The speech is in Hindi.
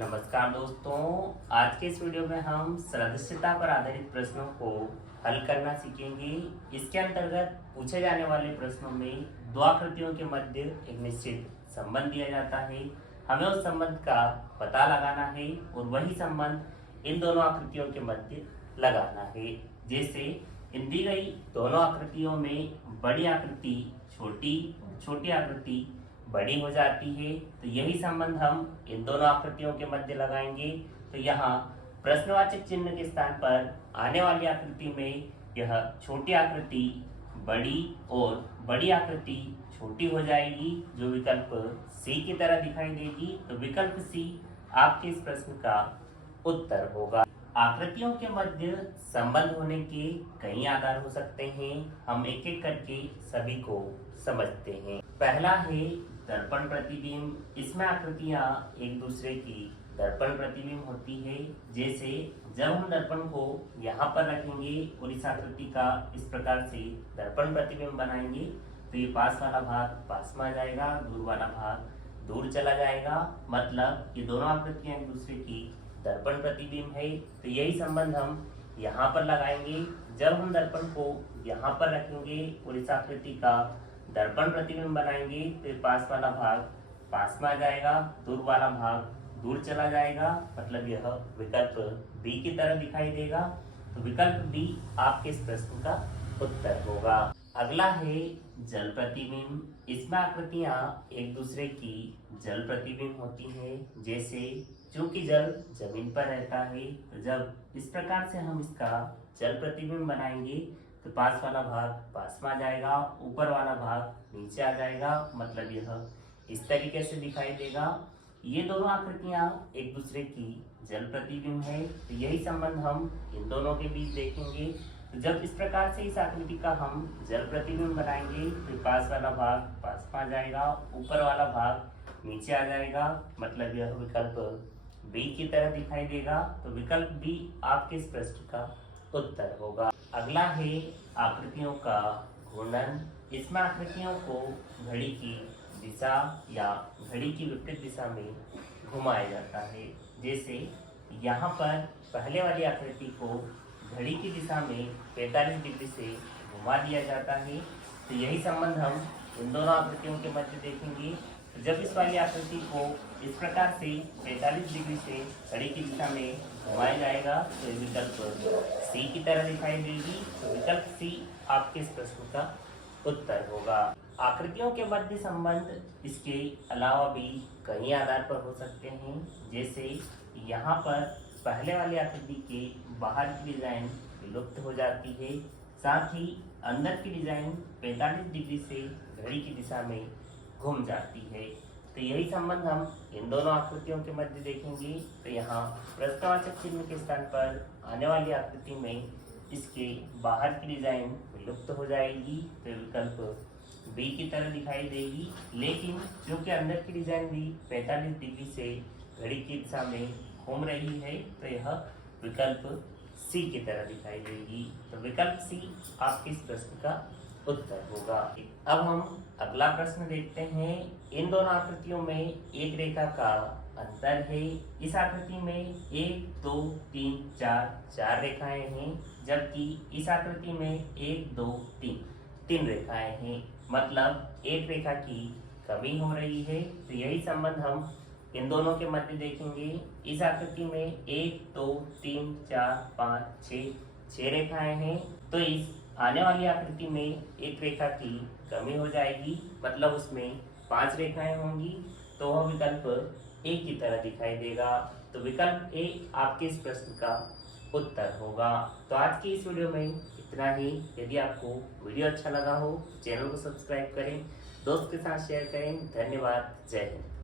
नमस्कार दोस्तों। आज के इस वीडियो में हम सदस्यता पर आधारित प्रश्नों को हल करना सीखेंगे। इसके अंतर्गत पूछे जाने वाले प्रश्नों में दो आकृतियों के मध्य एक निश्चित संबंध दिया जाता है। हमें उस संबंध का पता लगाना है और वही संबंध इन दोनों आकृतियों के मध्य लगाना है। जैसे इन दी गई दोनों आकृतियों में बड़ी आकृति छोटी, छोटी आकृति बड़ी हो जाती है, तो यही संबंध हम इन दोनों आकृतियों के मध्य लगाएंगे। तो यहाँ प्रश्नवाचक चिन्ह के स्थान पर आने वाली आकृति में यह छोटी आकृति बड़ी और बड़ी आकृति छोटी हो जाएगी, जो विकल्प सी की तरह दिखाई देगी। तो विकल्प सी आपके इस प्रश्न का उत्तर होगा। आकृतियों के मध्य संबंध होने के कई आधार हो सकते हैं। हम एक एक करके सभी को समझते हैं। पहला है दर्पण प्रतिबिंब। इसमें आकृतियां एक दूसरे की दर्पण प्रतिबिंब होती है। जैसे जब हम दर्पण को यहाँ पर रखेंगे और इस आकृति का इस प्रकार से दर्पण प्रतिबिंब बनाएंगे, तो ये पास वाला भाग पास में आ जाएगा, दूर वाला भाग दूर चला जाएगा। मतलब ये दोनों आकृतियां एक दूसरे की दर्पण प्रतिबिंब है। तो यही संबंध हम यहाँ पर लगाएंगे। जब हम दर्पण को यहाँ पर रखेंगे और इस आकृति का दर्पण प्रतिबिंब बनाएंगे, तो पास वाला भाग पास में आ जाएगा, दूर वाला भाग दूर चला जाएगा। मतलब यह विकल्प बी की तरह दिखाई देगा। तो विकल्प बी आपके इस प्रश्न का उत्तर होगा। अगला है जल प्रतिबिंब। इसमें आकृतियां एक दूसरे की जल प्रतिबिंब होती हैं। जैसे चूंकि जल जमीन पर रहता है, तो जब इस प्रकार से हम इसका जल प्रतिबिंब बनाएंगे, तो पास वाला भाग पास में आ जाएगा, ऊपर वाला भाग नीचे आ जाएगा। मतलब यह इस तरीके से दिखाई देगा। ये दोनों आकृतियां एक दूसरे की जल प्रतिबिंब है। तो यही संबंध हम इन दोनों के बीच देखेंगे। तो जब इस प्रकार से इस आकृति का हम जल प्रतिबिंब बनाएंगे, तो पास वाला भाग पास में आ जाएगा, ऊपर वाला भाग नीचे आ जाएगा। मतलब यह विकल्प बी की तरह दिखाई देगा। तो विकल्प बी आपके इस प्रश्न का उत्तर होगा। अगला है आकृतियों का घूर्णन। इसमें आकृतियों को घड़ी की दिशा या घड़ी की विपरीत दिशा में घुमाया जाता है। जैसे यहाँ पर पहले वाली आकृति को घड़ी की दिशा में 45 डिग्री से घुमा दिया जाता है। तो यही संबंध हम इन दोनों आकृतियों के मध्य देखेंगे। तो जब इस वाली आकृति को इस प्रकार से 45 डिग्री से घड़ी की दिशा में घुमाया जाएगा, तो ये विकल्प सी की तरह दिखाई देगी। तो विकल्प सी आपके इस प्रश्न का उत्तर होगा। आकृतियों के मध्य संबंध इसके अलावा भी कई आधार पर हो सकते हैं। जैसे यहाँ पर पहले वाली आकृति के बाहर की डिजाइन विलुप्त हो जाती है, साथ ही अंदर की डिजाइन 45 डिग्री से घड़ी की दिशा में घूम जाती है। तो यही संबंध हम इन दोनों आकृतियों के मध्य देखेंगे। तो यहाँ प्रश्नवाचक चिन्ह के स्थान पर आने वाली आकृति में इसके बाहर की डिजाइन विलुप्त हो जाएगी। तो विकल्प बी की तरह दिखाई देगी। लेकिन क्योंकि अंदर की डिजाइन भी 45 डिग्री से घड़ी की दिशा में घूम रही है, तो यह विकल्प सी की तरह दिखाई देगी। तो विकल्प सी आपके इस प्रश्न का उत्तर होगा। अब हम अगला प्रश्न देखते हैं। इन दोनों आकृतियों में एक रेखा का अंतर है। इस आकृति में 1 2 3 4 4 रेखाएं हैं, जबकि इस आकृति में 1 2 3 रेखाएं हैं। मतलब एक रेखा की कमी हो रही है। तो यही संबंध हम इन दोनों के मध्य देखेंगे। इस आकृति में 1 2 3 4 5 6 रेखाएं हैं, तो इस आने वाली आकृति में एक रेखा की कमी हो जाएगी। मतलब उसमें 5 रेखाएं होंगी। तो वह विकल्प ए की तरह दिखाई देगा। तो विकल्प ए आपके इस प्रश्न का उत्तर होगा। तो आज की इस वीडियो में इतना ही। यदि आपको वीडियो अच्छा लगा हो, चैनल को सब्सक्राइब करें, दोस्त के साथ शेयर करें। धन्यवाद। जय हिंद।